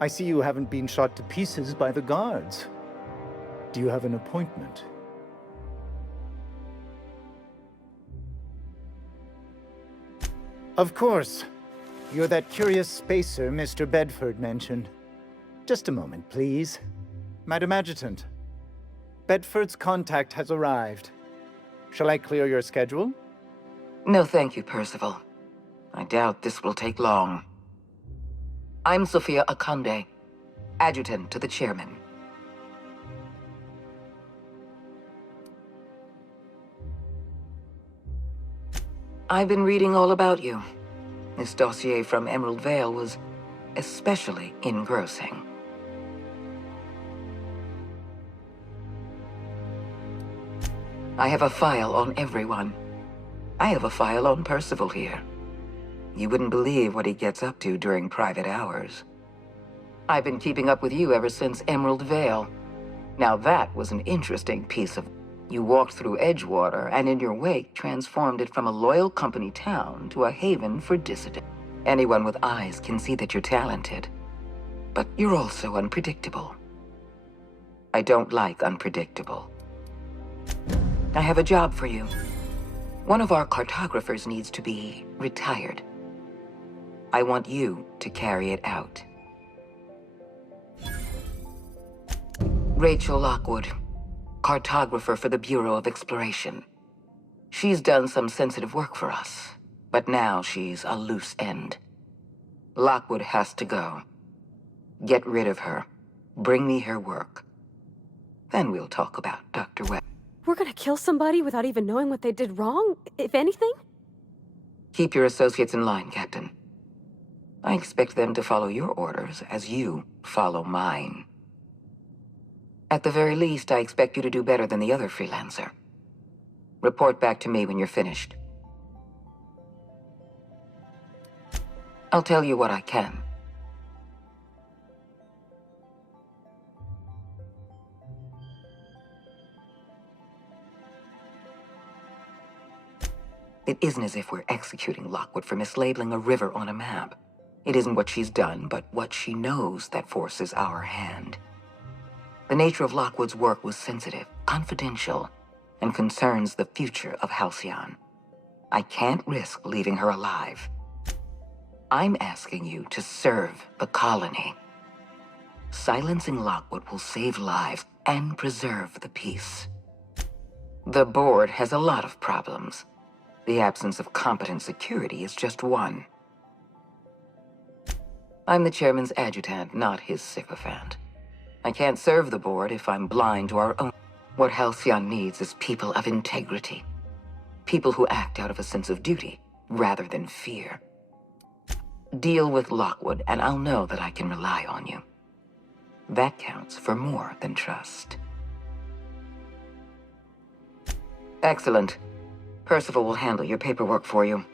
I see you haven't been shot to pieces by the guards. Do you have an appointment? Of course. You're that curious spacer Mr. Bedford mentioned. Just a moment, please. Madam Adjutant, Bedford's contact has arrived. Shall I clear your schedule? No thank you, Percival. I doubt this will take long. I'm Sophia Akande, adjutant to the chairman. I've been reading all about you. This dossier from Emerald Vale was especially engrossing. I have a file on everyone. I have a file on Percival here. You wouldn't believe what he gets up to during private hours. I've been keeping up with you ever since Emerald Vale. Now that was an interesting piece of... You walked through Edgewater and in your wake transformed it from a loyal company town to a haven for dissidents. Anyone with eyes can see that you're talented. But you're also unpredictable. I don't like unpredictable. I have a job for you. One of our cartographers needs to be retired. I want you to carry it out. Rachel Lockwood, cartographer for the Bureau of Exploration. She's done some sensitive work for us, but now she's a loose end. Lockwood has to go. Get rid of her. Bring me her work. Then we'll talk about Dr. Webb. We're gonna kill somebody without even knowing what they did wrong, if anything? Keep your associates in line, Captain. I expect them to follow your orders as you follow mine. At the very least, I expect you to do better than the other freelancer. Report back to me when you're finished. I'll tell you what I can. It isn't as if we're executing Lockwood for mislabeling a river on a map. It isn't what she's done, but what she knows that forces our hand. The nature of Lockwood's work was sensitive, confidential, and concerns the future of Halcyon. I can't risk leaving her alive. I'm asking you to serve the colony. Silencing Lockwood will save lives and preserve the peace. The board has a lot of problems. The absence of competent security is just one. I'm the chairman's adjutant, not his sycophant. I can't serve the board if I'm blind to our own. What Halcyon needs is people of integrity. People who act out of a sense of duty, rather than fear. Deal with Lockwood, and I'll know that I can rely on you. That counts for more than trust. Excellent. Percival will handle your paperwork for you.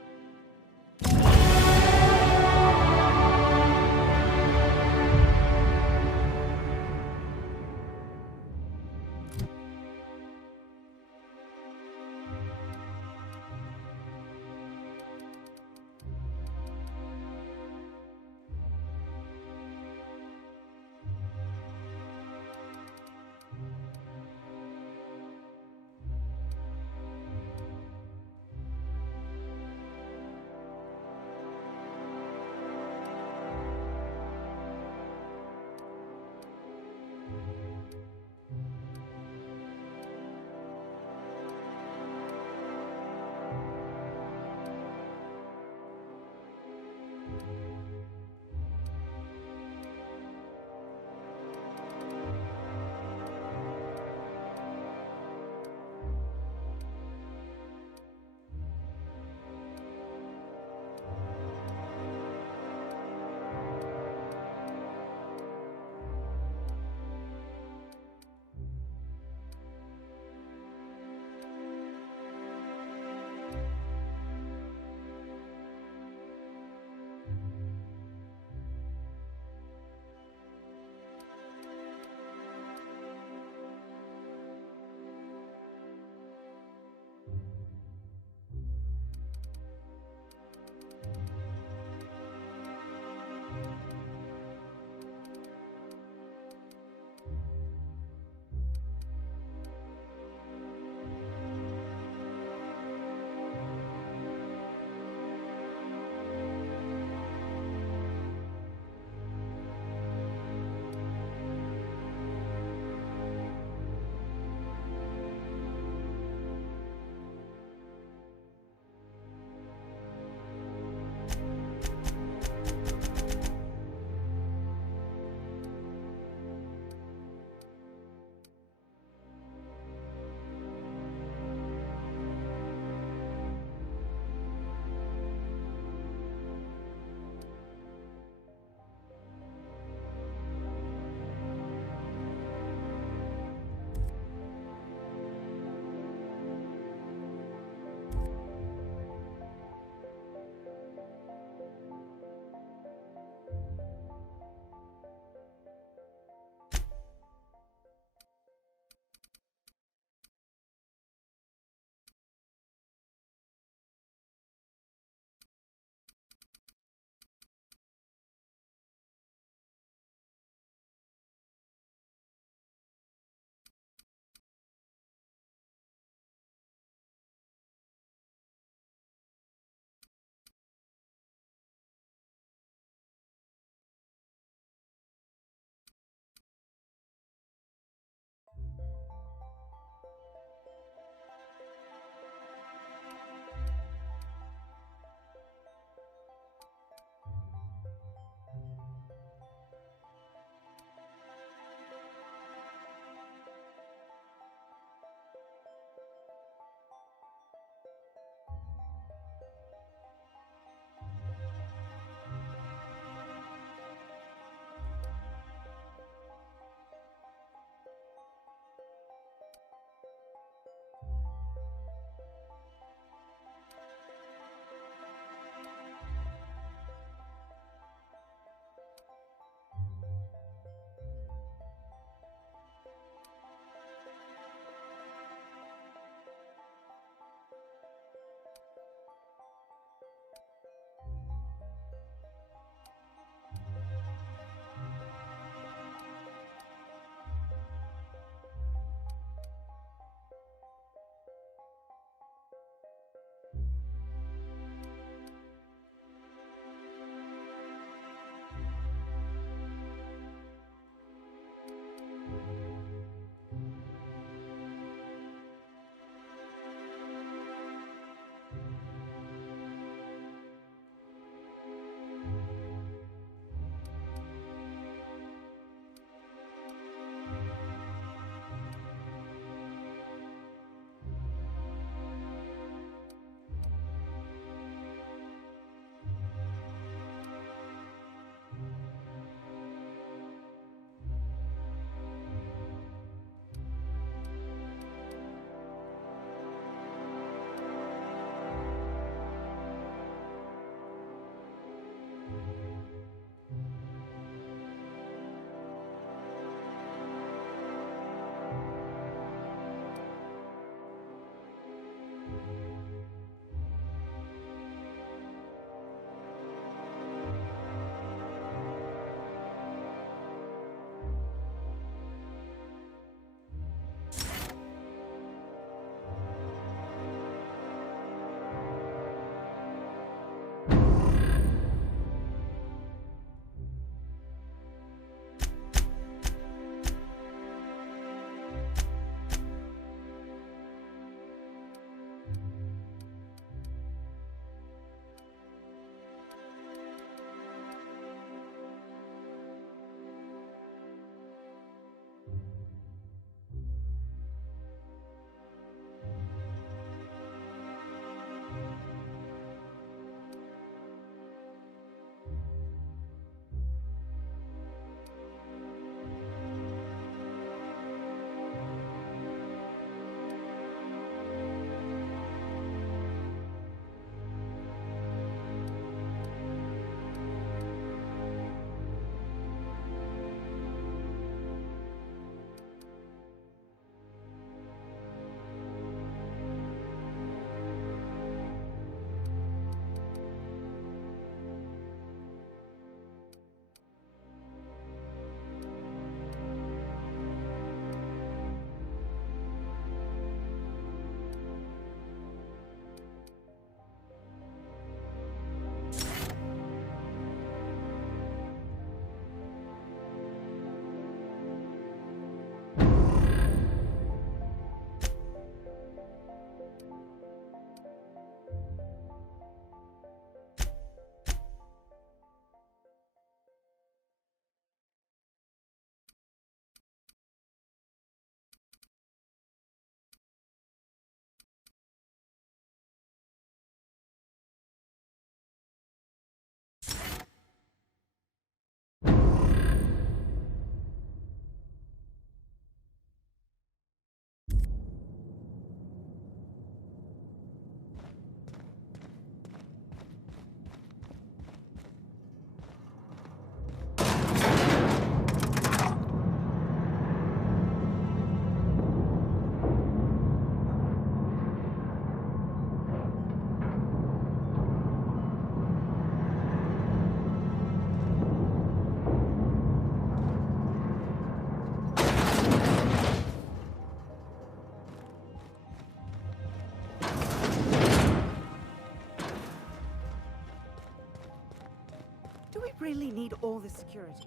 Do we really need all this security?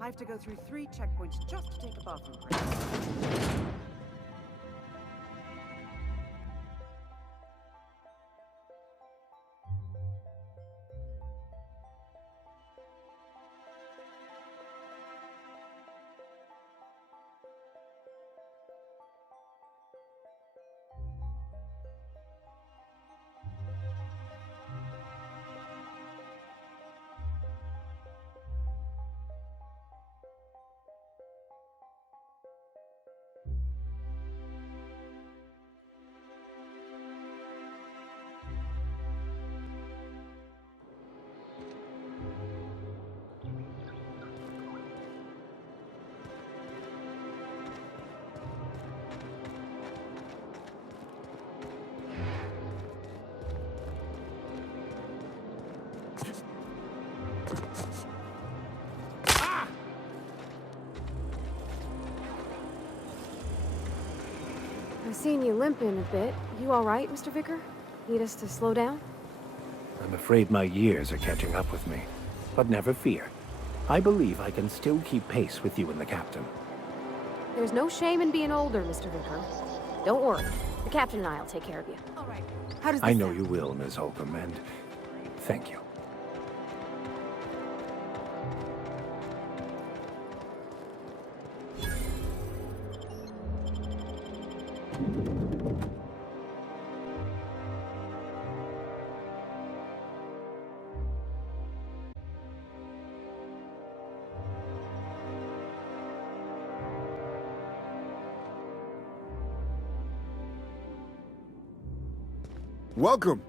I have to go through 3 checkpoints just to take a bathroom break. I've seen you limping a bit. You all right, Mr. Vicker? Need us to slow down? I'm afraid my years are catching up with me. But never fear. I believe I can still keep pace with you and the captain. There's no shame in being older, Mr. Vicker. Don't worry. The captain and I'll take care of you. All right. How does this I know sound? you will, Ms. Holcomb, and thank you. Welcome.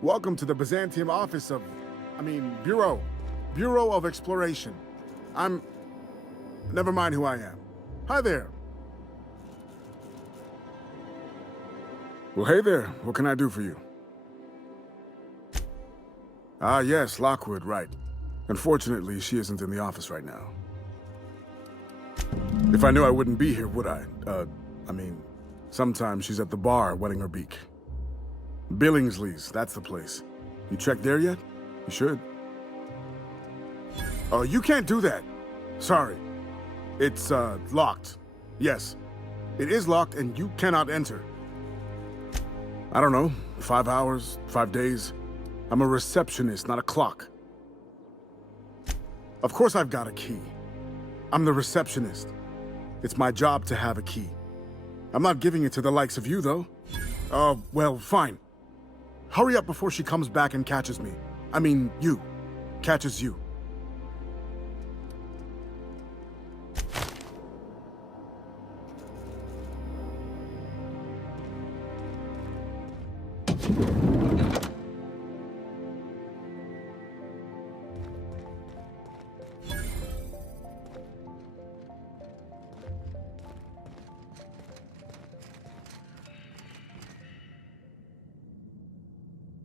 Welcome to the Byzantium office of... Bureau. Bureau of Exploration. Never mind who I am. Hi there. Well, hey there. What can I do for you? Ah, yes, Lockwood, right. Unfortunately, she isn't in the office right now. If I knew I wouldn't be here, would I? Sometimes she's at the bar wetting her beak. Billingsley's, that's the place. You checked there yet? You should. Oh, you can't do that. Sorry. It's, locked. Yes. It is locked and you cannot enter. I don't know, 5 hours, 5 days. I'm a receptionist, not a clock. Of course I've got a key. I'm the receptionist. It's my job to have a key. I'm not giving it to the likes of you, though. Well, fine. Hurry up before she comes back and catches me. You. Catches you.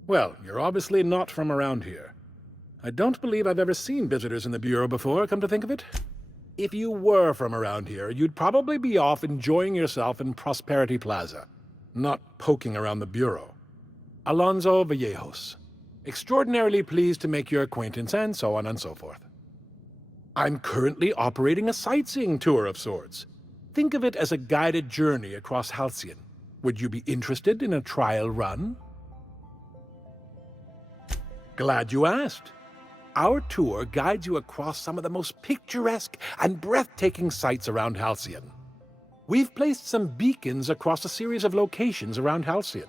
Well, you're obviously not from around here. I don't believe I've ever seen visitors in the Bureau before, come to think of it. If you were from around here, you'd probably be off enjoying yourself in Prosperity Plaza, not poking around the Bureau. Alonso Vallejos. Extraordinarily pleased to make your acquaintance, and so on and so forth. I'm currently operating a sightseeing tour of sorts. Think of it as a guided journey across Halcyon. Would you be interested in a trial run? Glad you asked. Our tour guides you across some of the most picturesque and breathtaking sights around Halcyon. We've placed some beacons across a series of locations around Halcyon.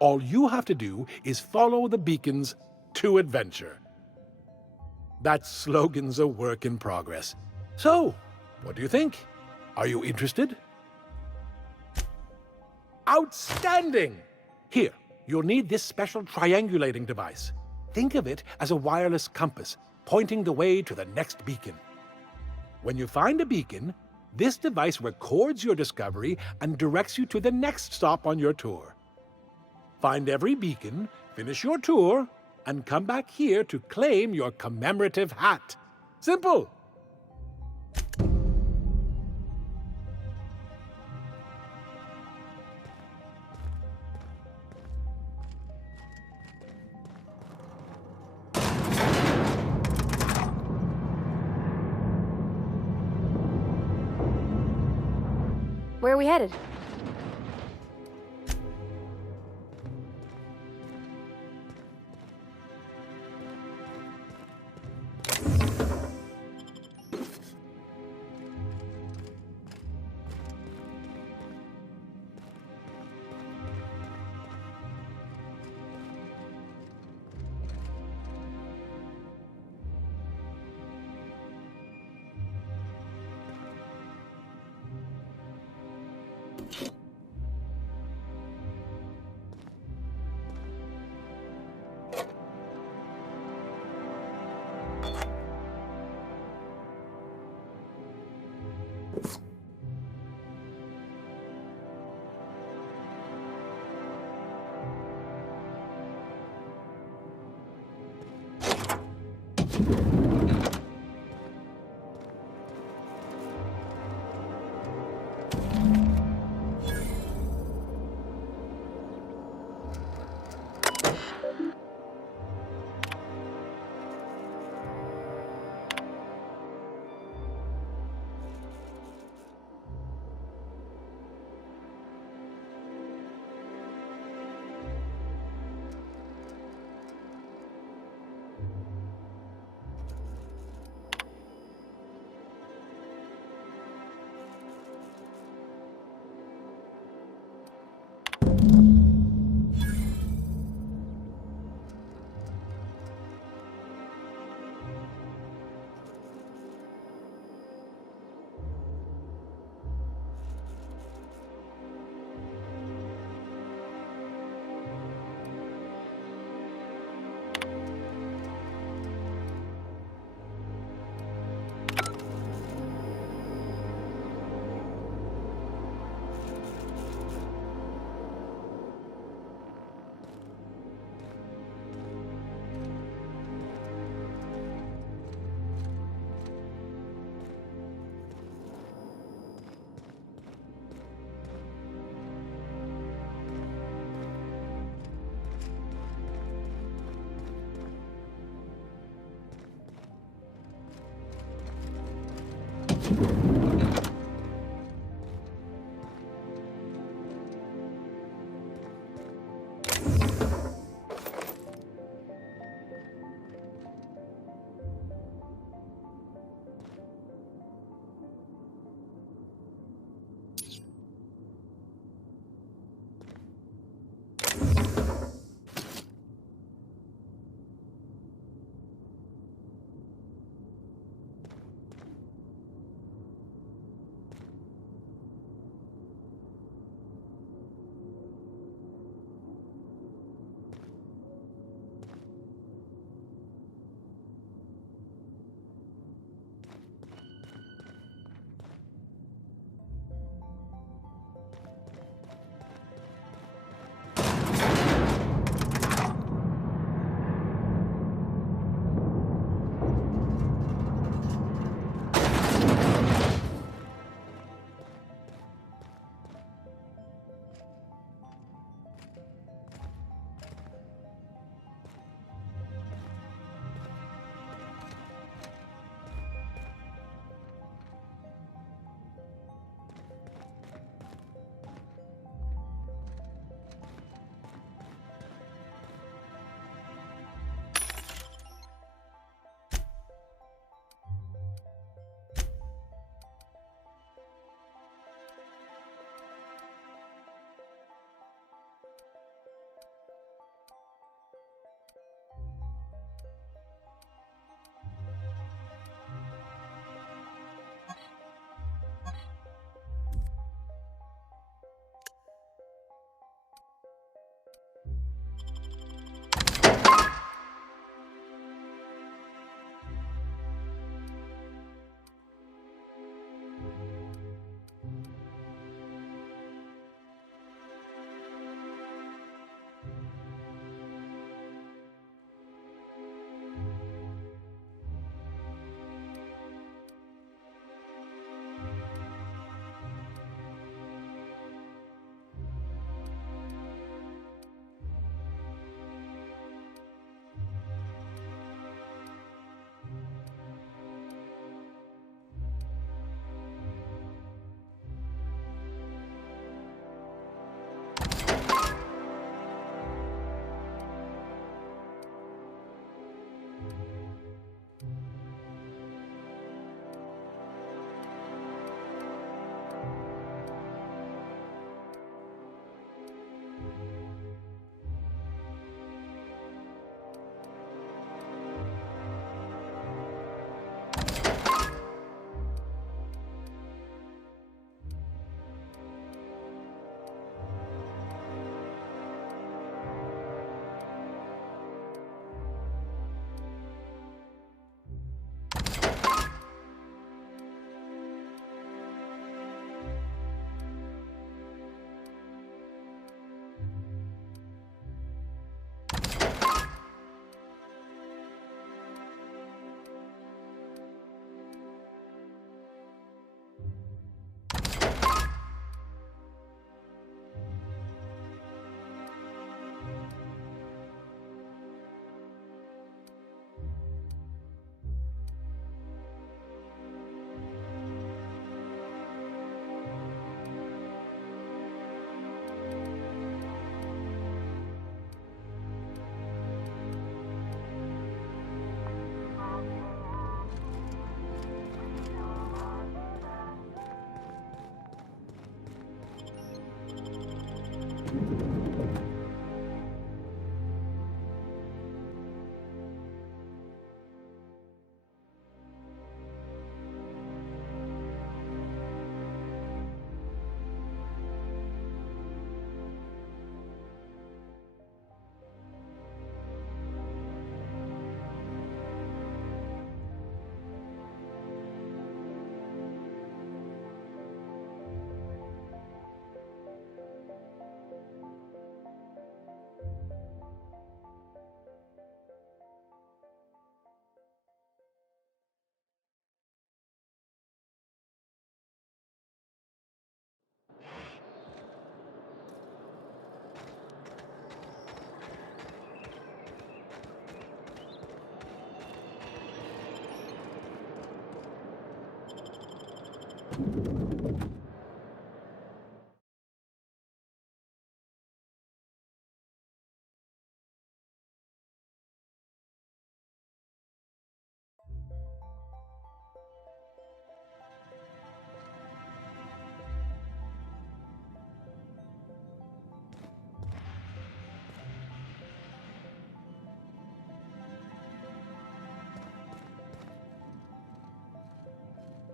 All you have to do is follow the beacons to adventure. That slogan's a work in progress. So, what do you think? Are you interested? Outstanding! Here, you'll need this special triangulating device. Think of it as a wireless compass, pointing the way to the next beacon. When you find a beacon, this device records your discovery and directs you to the next stop on your tour. Find every beacon, finish your tour, and come back here to claim your commemorative hat. Simple! Where are we headed?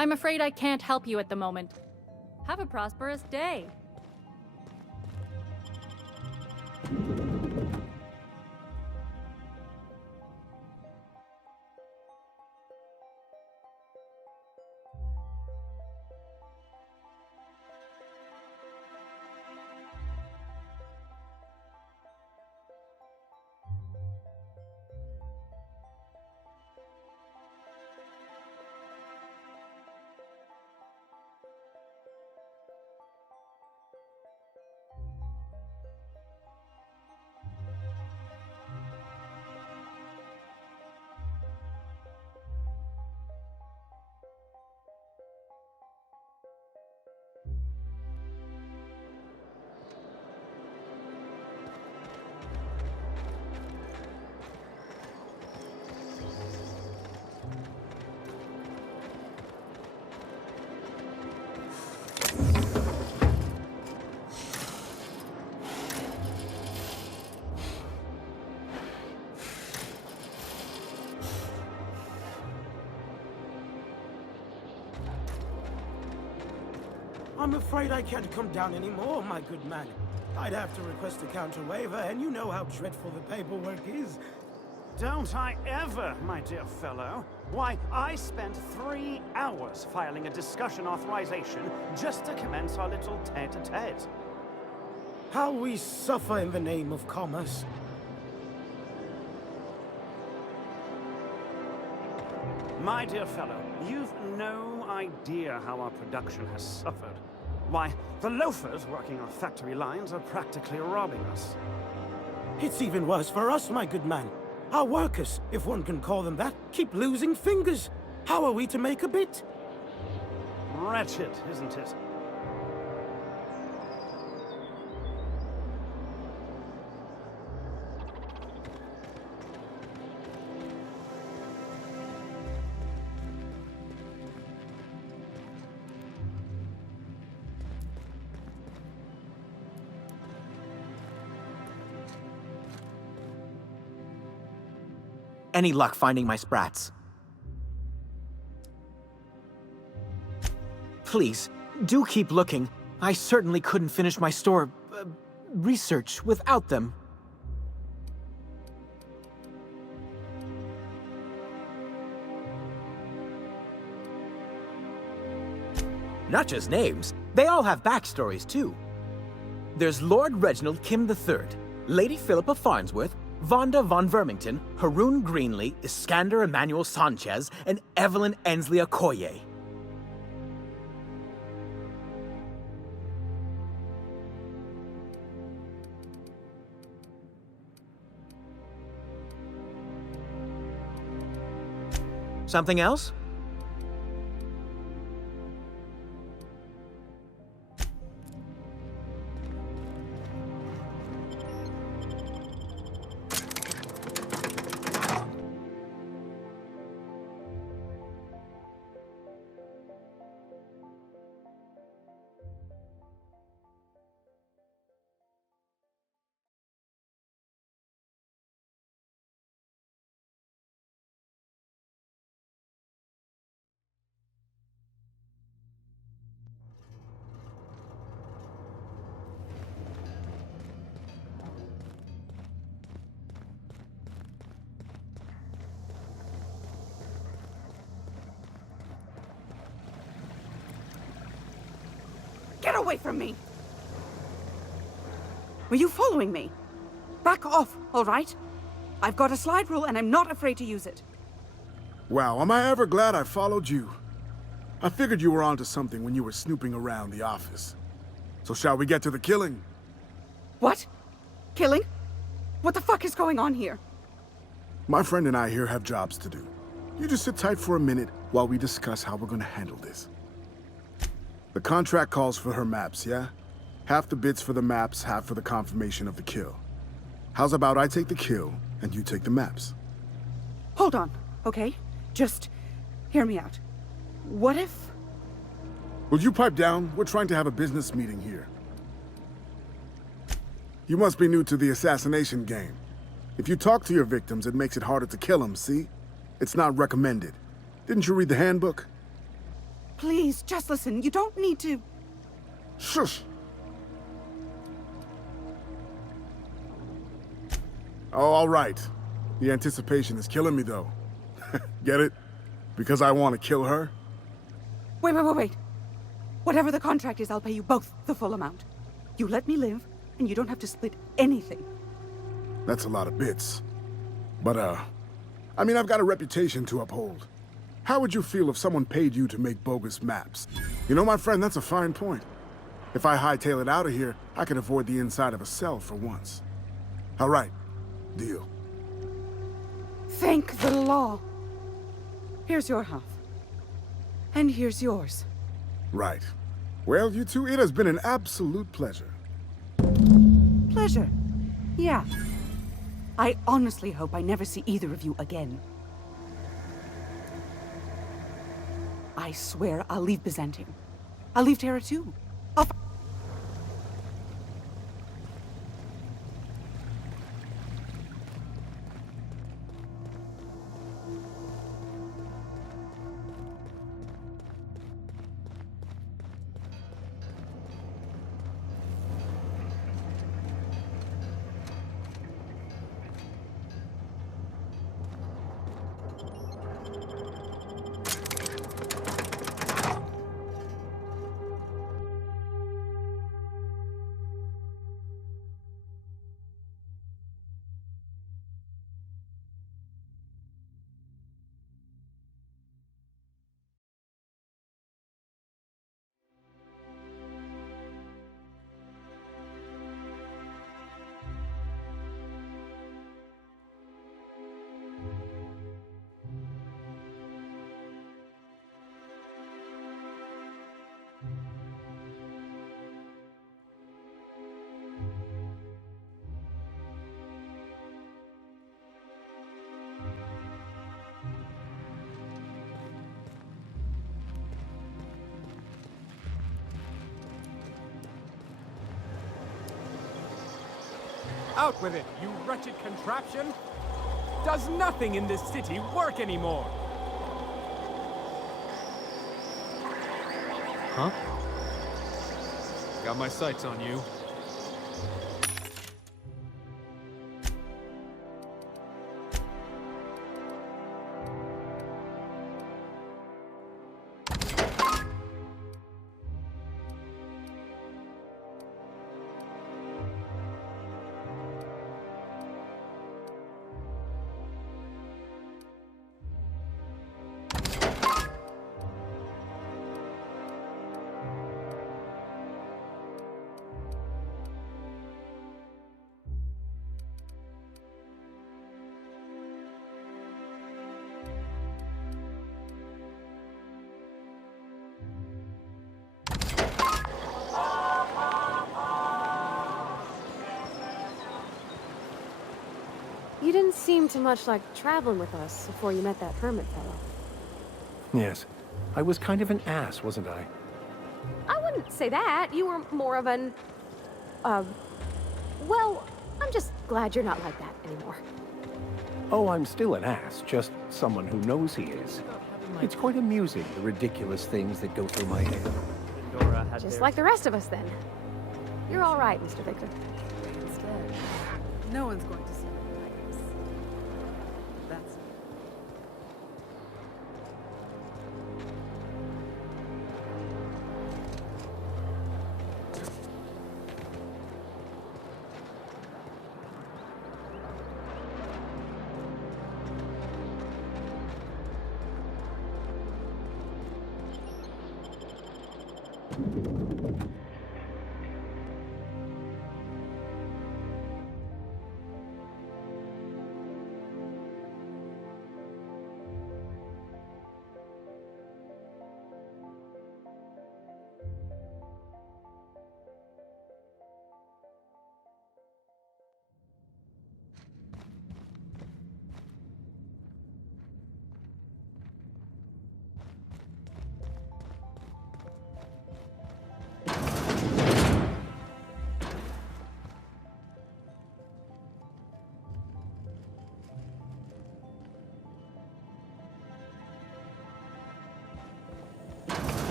I'm afraid I can't help you at the moment. Have a prosperous day. I'm afraid I can't come down anymore, my good man. I'd have to request a counter waiver, and you know how dreadful the paperwork is. Don't I ever, my dear fellow. Why, I spent 3 hours filing a discussion authorization just to commence our little tete-a-tete. How we suffer in the name of commerce. My dear fellow, you've no idea how our production has suffered. Why, the loafers working our factory lines are practically robbing us. It's even worse for us, my good man. Our workers, if one can call them that, keep losing fingers. How are we to make a bit? Wretched, isn't it? Any luck finding my sprats? Please, do keep looking. I certainly couldn't finish my store research without them. Not just names, they all have backstories too. There's Lord Reginald Kim III, Lady Philippa Farnsworth, Vonda von Vermington, Haroon Greenlee, Iskander Emmanuel Sanchez, and Evelyn Ensley Okoye. Something else? Get away from me! Were you following me? Back off, all right? I've got a slide rule and I'm not afraid to use it. Wow, am I ever glad I followed you? I figured you were onto something when you were snooping around the office. So shall we get to the killing? What? Killing? What the fuck is going on here? My friend and I here have jobs to do. You just sit tight for a minute while we discuss how we're gonna handle this. The contract calls for her maps, yeah? Half the bits for the maps, half for the confirmation of the kill. How's about I take the kill, and you take the maps? Hold on, okay? Just hear me out. What if... Will you pipe down? We're trying to have a business meeting here. You must be new to the assassination game. If you talk to your victims, it makes it harder to kill them, see? It's not recommended. Didn't you read the handbook? Please, just listen. You don't need to... Shush! Oh, all right. The anticipation is killing me, though. Get it? Because I want to kill her? Wait. Whatever the contract is, I'll pay you both the full amount. You let me live, and you don't have to split anything. That's a lot of bits. But, I mean, I've got a reputation to uphold. How would you feel if someone paid you to make bogus maps? You know, my friend, that's a fine point. If I hightail it out of here, I can avoid the inside of a cell for once. All right. Deal. Thank the law. Here's your half. And here's yours. Right. Well, you two, it has been an absolute pleasure. Pleasure. Yeah. I honestly hope I never see either of you again. I swear I'll leave Byzantium. I'll leave Terra too. Out with it, you wretched contraption! Does nothing in this city work anymore? Huh? Got my sights on you. You didn't seem too much like traveling with us before you met that hermit fellow. Yes. I was kind of an ass, wasn't I? I wouldn't say that. You were more of an... well, I'm just glad you're not like that anymore. Oh, I'm still an ass, just someone who knows he is. It's quite amusing, the ridiculous things that go through my head. Just like the rest of us, then. You're all right, Mr. Victor. Instead, no one's going to see it like this. That's it.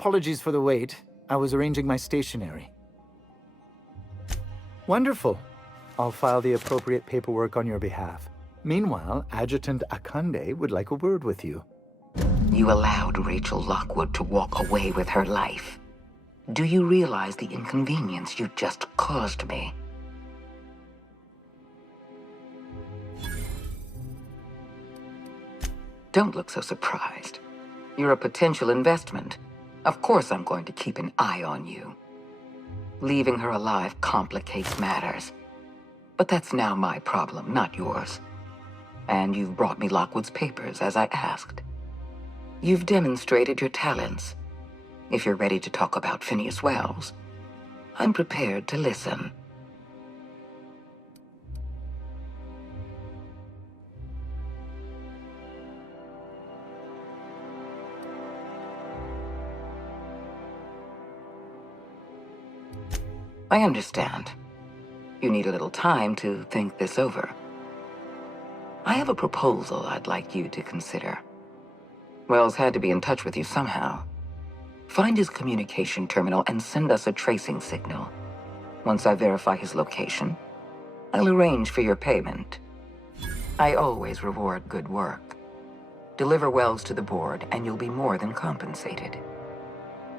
Apologies for the wait. I was arranging my stationery. Wonderful. I'll file the appropriate paperwork on your behalf. Meanwhile, Adjutant Akande would like a word with you. You allowed Rachel Lockwood to walk away with her life. Do you realize the inconvenience you just caused me? Don't look so surprised. You're a potential investment. Of course I'm going to keep an eye on you. Leaving her alive complicates matters. But that's now my problem, not yours. And you've brought me Lockwood's papers, as I asked. You've demonstrated your talents. If you're ready to talk about Phineas Wells, I'm prepared to listen. I understand. You need a little time to think this over. I have a proposal I'd like you to consider. Wells had to be in touch with you somehow. Find his communication terminal and send us a tracing signal. Once I verify his location, I'll arrange for your payment. I always reward good work. Deliver Wells to the board, and you'll be more than compensated.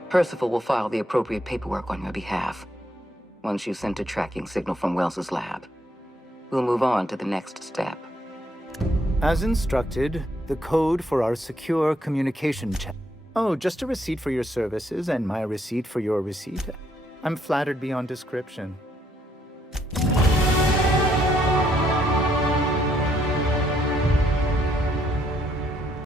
Percival will file the appropriate paperwork on your behalf. Once you've sent a tracking signal from Wells's lab, we'll move on to the next step. As instructed, the code for our secure communication channel. Oh, just a receipt for your services and my receipt for your receipt. I'm flattered beyond description.